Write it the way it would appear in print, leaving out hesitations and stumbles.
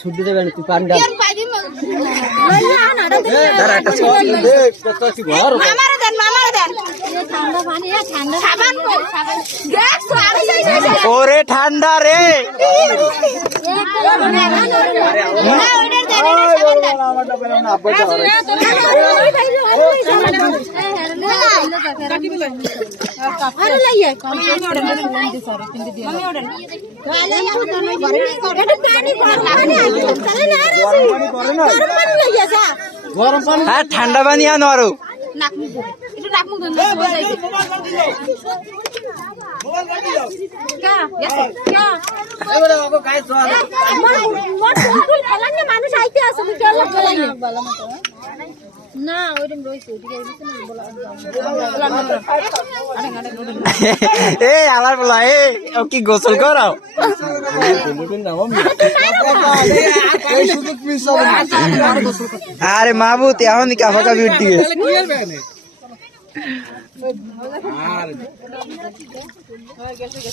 শুদ্ধ দেবেন তুই পান্ডা ওরে ঠান্ডা রে ঠান্ডা পানি আনো আরো মানুষ আইতে আছে না ওইরকম রয়েছে এই আমার বলা কি গোসল করাও আরে মাহবুত এখন কাফা কাফি উঠি গেছে